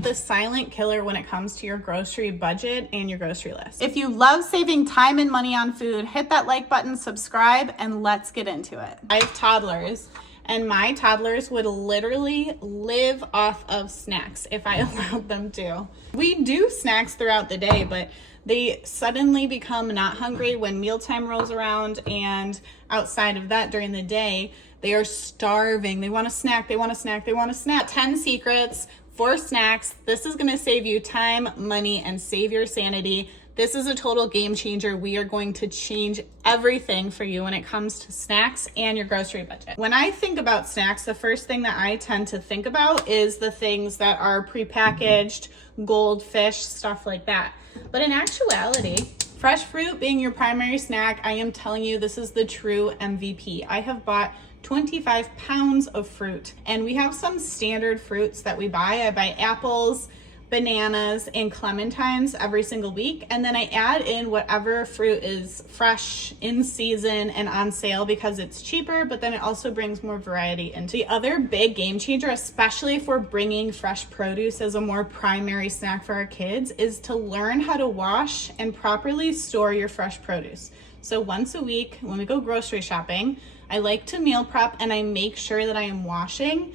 The silent killer when it comes to your grocery budget and your grocery list. If you love saving time and money on food, hit that like button, subscribe, and let's get into it. I have toddlers, and my toddlers would literally live off of snacks if I allowed them to. We do snacks throughout the day, but they suddenly become not hungry when mealtime rolls around, and outside of that during the day, they are starving. They want a snack, they want a snack, they want a snack. 10 secrets for snacks. This is gonna save you time, money, and save your sanity. This is a total game changer. We are going to change everything for you when it comes to snacks and your grocery budget. When I think about snacks, the first thing that I tend to think about is the things that are prepackaged, goldfish, stuff like that. But in actuality, fresh fruit being your primary snack, I am telling you, this is the true MVP. I have bought 25 pounds of fruit, and we have some standard fruits that we buy. I buy apples, bananas, and clementines every single week, and then I add in whatever fruit is fresh, in season, and on sale because it's cheaper, but then it also brings more variety into. The other big game changer, especially for bringing fresh produce as a more primary snack for our kids, is to learn how to wash and properly store your fresh produce. So once a week when we go grocery shopping, I like to meal prep, and I make sure that I am washing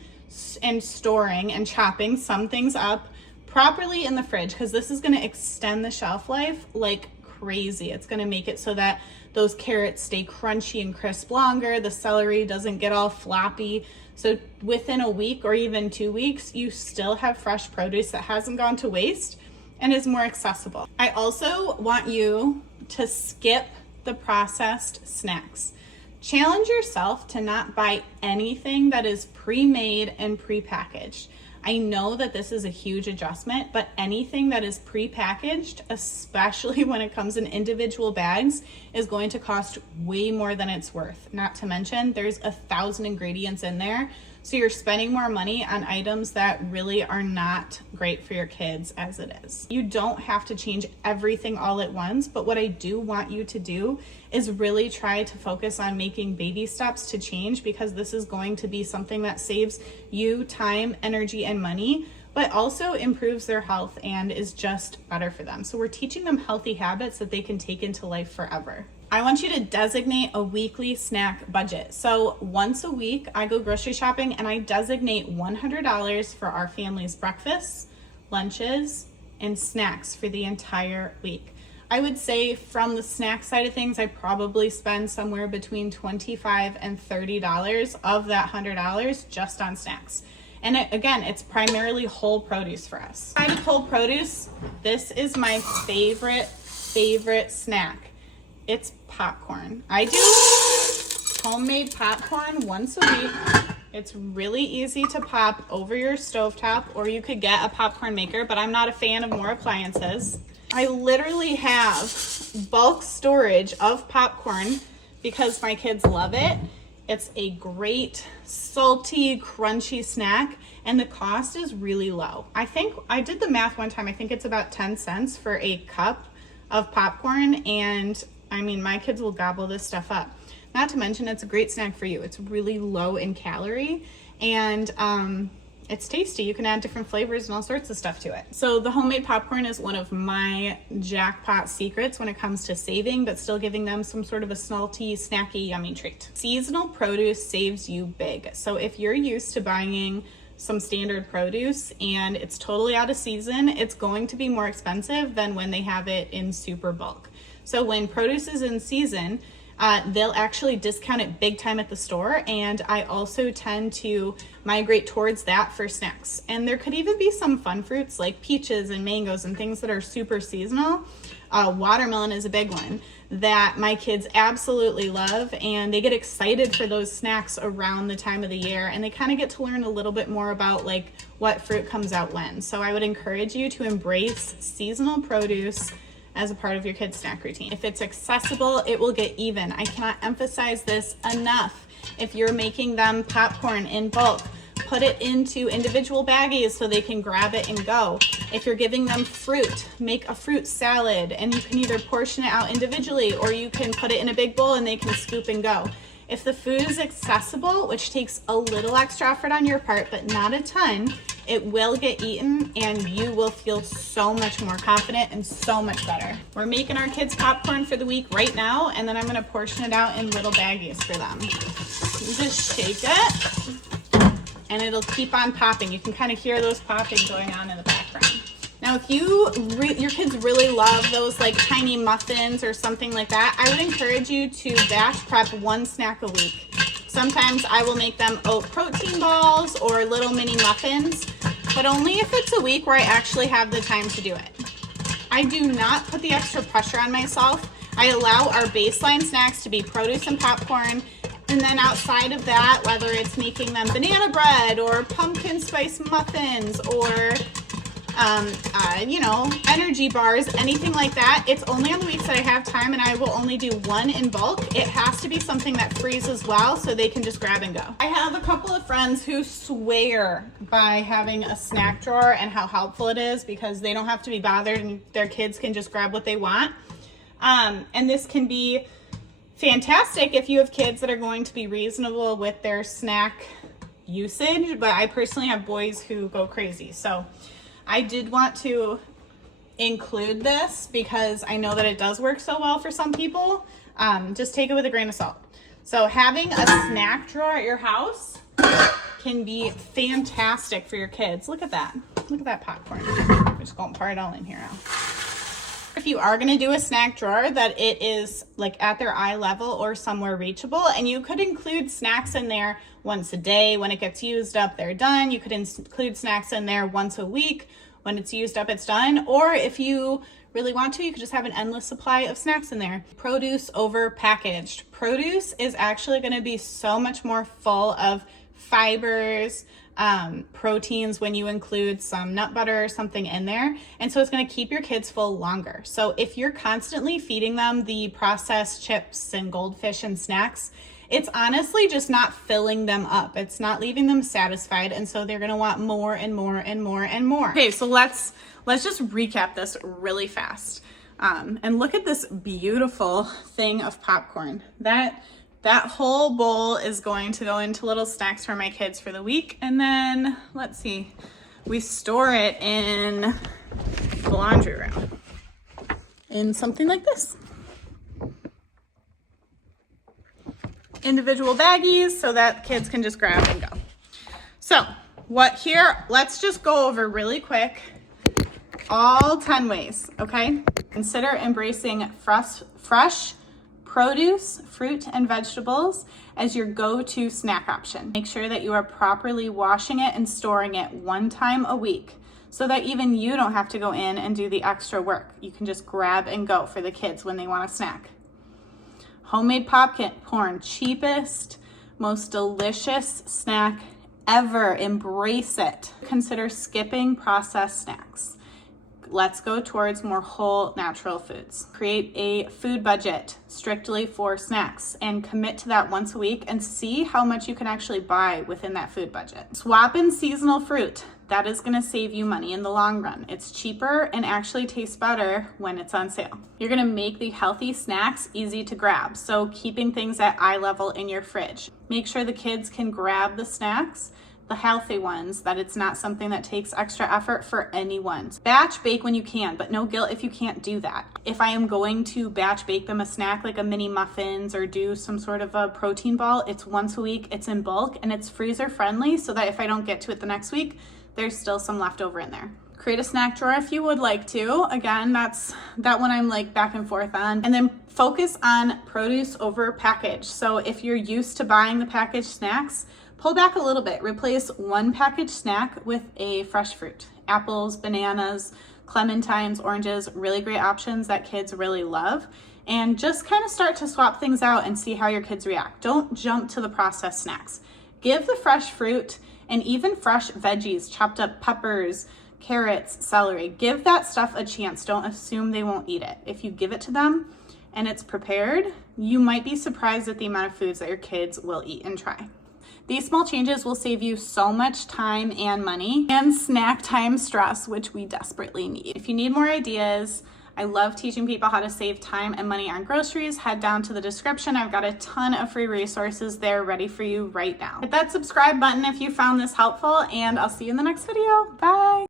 and storing and chopping some things up properly in the fridge, because this is going to extend the shelf life like crazy. It's going to make it so that those carrots stay crunchy and crisp longer. The celery doesn't get all floppy. So within a week or even 2 weeks, you still have fresh produce that hasn't gone to waste and is more accessible. I also want you to skip the processed snacks. Challenge yourself to not buy anything that is pre-made and pre-packaged. I know that this is a huge adjustment, but anything that is pre-packaged, especially when it comes in individual bags, is going to cost way more than it's worth. Not to mention, there's 1,000 ingredients in there. So you're spending more money on items that really are not great for your kids as it is. You don't have to change everything all at once, but what I do want you to do is really try to focus on making baby steps to change, because this is going to be something that saves you time, energy, and money, but also improves their health and is just better for them. So we're teaching them healthy habits that they can take into life forever. I want you to designate a weekly snack budget. So once a week, I go grocery shopping and I designate $100 for our family's breakfasts, lunches, and snacks for the entire week. I would say from the snack side of things, I probably spend somewhere between $25 and $30 of that $100 just on snacks. And again, it's primarily whole produce for us. Side of whole produce, this is my favorite snack. It's popcorn. I do homemade popcorn once a week. It's really easy to pop over your stovetop, or you could get a popcorn maker, but I'm not a fan of more appliances. I literally have bulk storage of popcorn because my kids love it. It's a great, salty, crunchy snack, and the cost is really low. I think I did the math one time. I think it's about 10 cents for a cup of popcorn, and I mean, my kids will gobble this stuff up. Not to mention, it's a great snack for you. It's really low in calorie, and it's tasty. You can add different flavors and all sorts of stuff to it. So the homemade popcorn is one of my jackpot secrets when it comes to saving, but still giving them some sort of a salty, snacky, yummy treat. Seasonal produce saves you big. So if you're used to buying some standard produce and it's totally out of season, it's going to be more expensive than when they have it in super bulk. So when produce is in season, they'll actually discount it big time at the store, and I also tend to migrate towards that for snacks. And there could even be some fun fruits like peaches and mangoes and things that are super seasonal. Watermelon is a big one that my kids absolutely love, and they get excited for those snacks around the time of the year, and they kind of get to learn a little bit more about like what fruit comes out when. So I would encourage you to embrace seasonal produce as a part of your kids' snack routine. If it's accessible, it will get even. I cannot emphasize this enough. If you're making them popcorn in bulk, put it into individual baggies so they can grab it and go. If you're giving them fruit, make a fruit salad, and you can either portion it out individually or you can put it in a big bowl and they can scoop and go. If the food is accessible, which takes a little extra effort on your part, but not a ton, it will get eaten and you will feel so much more confident and so much better. We're making our kids popcorn for the week right now, and then I'm gonna portion it out in little baggies for them. You just shake it and it'll keep on popping. You can kind of hear those popping going on in the background. Now, if your kids really love those like tiny muffins or something like that, I would encourage you to batch prep one snack a week. Sometimes I will make them oat protein balls or little mini muffins, but only if it's a week where I actually have the time to do it. I do not put the extra pressure on myself. I allow our baseline snacks to be produce and popcorn, and then outside of that, whether it's making them banana bread or pumpkin spice muffins or energy bars, anything like that, it's only on the weeks that I have time, and I will only do one in bulk. It has to be something that freezes well so they can just grab and go. I have a couple of friends who swear by having a snack drawer and how helpful it is because they don't have to be bothered and their kids can just grab what they want. And this can be fantastic if you have kids that are going to be reasonable with their snack usage, but I personally have boys who go crazy. So I did want to include this because I know that it does work so well for some people. Just take it with a grain of salt. So having a snack drawer at your house can be fantastic for your kids. Look at that. Look at that popcorn. I'm just going to pour it all in here now. If you are going to do a snack drawer, that it is like at their eye level or somewhere reachable, and you could include snacks in there once a day. When it gets used up, they're done. You could include snacks in there once a week. When it's used up, it's done. Or if you really want to, you could just have an endless supply of snacks in there. Produce over packaged. Produce is actually going to be so much more full of fibers, proteins when you include some nut butter or something in there. And so it's going to keep your kids full longer. So if you're constantly feeding them the processed chips and goldfish and snacks, it's honestly just not filling them up. It's not leaving them satisfied. And so they're going to want more and more and more and more. Okay, so let's just recap this really fast. And look at this beautiful thing of popcorn. That whole bowl is going to go into little snacks for my kids for the week. And then, let's see, we store it in the laundry room in something like this. Individual baggies so that kids can just grab and go. So let's just go over really quick all 10 ways, okay? Consider embracing fresh produce, fruit, and vegetables as your go-to snack option. Make sure that you are properly washing it and storing it one time a week so that even you don't have to go in and do the extra work. You can just grab and go for the kids when they want a snack. Homemade popcorn, cheapest, most delicious snack ever. Embrace it. Consider skipping processed snacks. Let's go towards more whole, natural foods. Create a food budget strictly for snacks and commit to that once a week and see how much you can actually buy within that food budget. Swap in seasonal fruit. That is going to save you money in the long run. It's cheaper and actually tastes better when it's on sale. You're going to make the healthy snacks easy to grab, so keeping things at eye level in your fridge. Make sure the kids can grab the snacks, the healthy ones, that it's not something that takes extra effort for anyone. Batch bake when you can, but no guilt if you can't do that. If I am going to batch bake them a snack like a mini muffins or do some sort of a protein ball, it's once a week, it's in bulk, and it's freezer friendly so that if I don't get to it the next week, there's still some left over in there. Create a snack drawer if you would like to. Again, that one I'm like back and forth on. And then focus on produce over package. So if you're used to buying the packaged snacks, pull back a little bit. Replace one packaged snack with a fresh fruit. Apples, bananas, clementines, oranges, really great options that kids really love. And just kind of start to swap things out and see how your kids react. Don't jump to the processed snacks. Give the fresh fruit and even fresh veggies, chopped up peppers, carrots, celery. Give that stuff a chance. Don't assume they won't eat it. If you give it to them and it's prepared, you might be surprised at the amount of foods that your kids will eat and try. These small changes will save you so much time and money and snack time stress, which we desperately need. If you need more ideas, I love teaching people how to save time and money on groceries. Head down to the description. I've got a ton of free resources there ready for you right now. Hit that subscribe button if you found this helpful, and I'll see you in the next video. Bye.